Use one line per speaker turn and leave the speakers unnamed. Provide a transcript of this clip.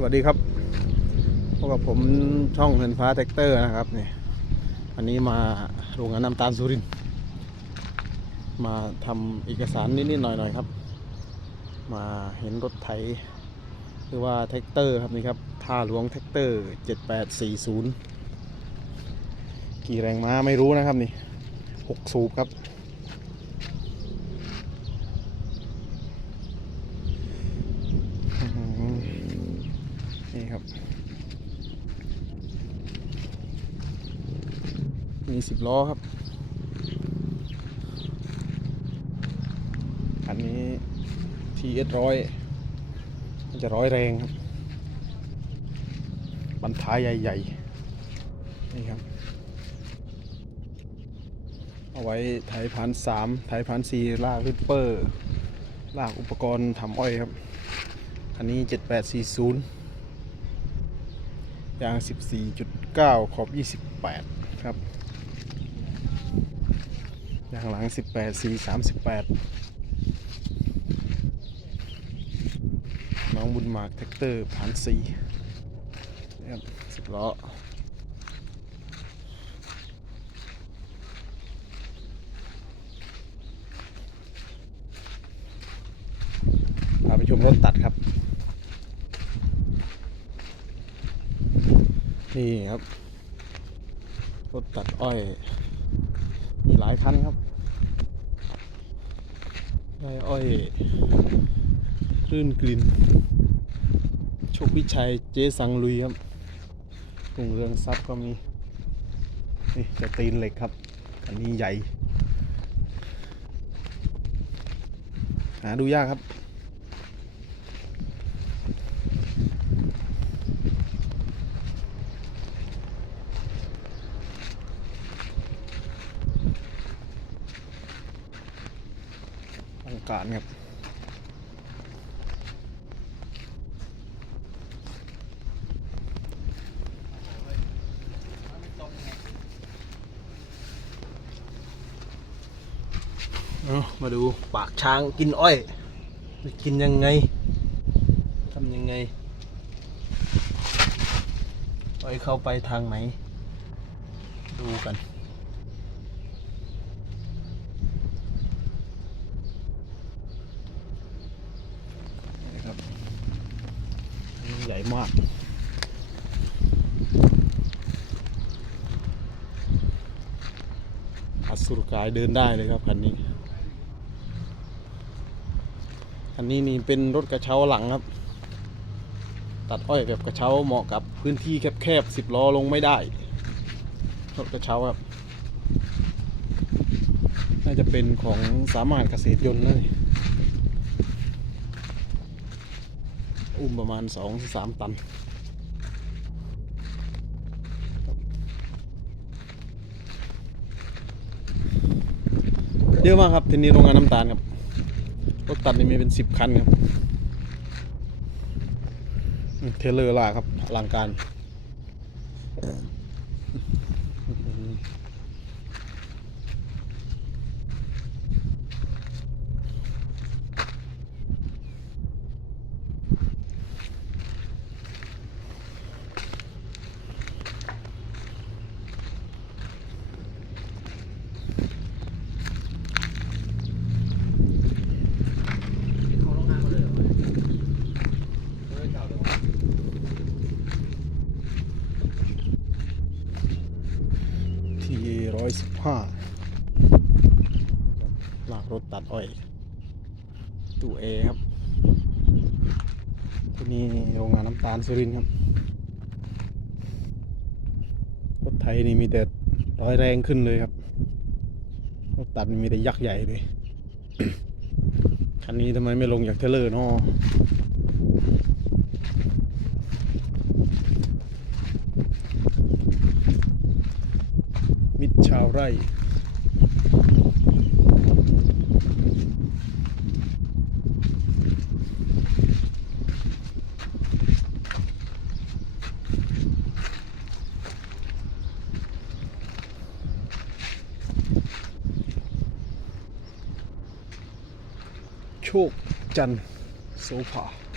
สวัสดีครับพบกับผมช่องเงินฟ้าแท็กเตอร์นะครับเนี่ยวันนี้มาโรงงานน้ำตาลสุรินมาทำเอกสารนิดๆหน่อยๆครับ มาเห็นรถไถหรือว่าแท็กเตอร์ครับนี่ครับท่าหลวงแท็กเตอร์ 7840 กี่แรงม้าไม่รู้นะครับนี่ 6 สูบครับ อื้อหือ นี่ครับ มีสิบล้อครับคันนี้ TS ร้อยมันจะร้อยแรงครับ บันท้ายใหญ่ ๆ นี่ครับ เอาไว้ไถผ่านสามไถผ่านสี่ลากริปเปอร์ ลากอุปกรณ์ทำอ้อยครับ อันนี้ 7840 ยาง 14.9 ขอบ 28 ครับ ยางหลัง 18 4 38 น้องบุญมากแท็กเตอร์ผ่านสีนะครับสิบล้อพาไปชมรถตัดครับ นี่ครับรถตัดอ้อย มีหลายคันครับ ได้อ้อย รื่นกลิ่นโชควิชัยเจสังลุยครับกรุ่งเรืองทรัพย์ก็มี นี่จะตีนเหล็กครับ อันนี้ใหญ่ หาดูยากครับ ทางการครับมาดูปากช้างกินอ้อยจะกินยังไงทำยังไง อ้อยเข้าไปทางไหน ดูกันครับอันนี้ใหญ่ มาก อัดสุรกายเดินได้เลยครับคันนี้ คันนี้นี่เป็นรถกระเช้าหลังครับ ตัดอ้อยแบบกระเช้าเหมาะกับพื้นที่แคบๆสิบล้อลงไม่ได้ รถกระเช้าครับ น่าจะเป็นของสามารถเกษตรยนต์นะ อุ้มประมาณสองสามตันเยอะมากครับ ที่นี่โรงงานน้ำตาลครับรถตัดนี่มีเป็นสิบคันครับเทเลอร์ลาครับอลังการ
เขาโรงงานมาเลยเหรอเฮ้ยเก่าเลยวะ
ทีร้ อยสิบห้าลากรถตัดอ้อย ตู้เอครับ ที่นี่โรงงานน้ำตาลสุรินครับ รถไทยนี่มีแต่ร้อยแรงขึ้นเลยครับ รถตัดมีแต่ยักษ์ใหญ่เลย คันนี้ทำไมไม่ลงจากเทเลอร์นาะมิดชาว ไร่ โชคจันโสภา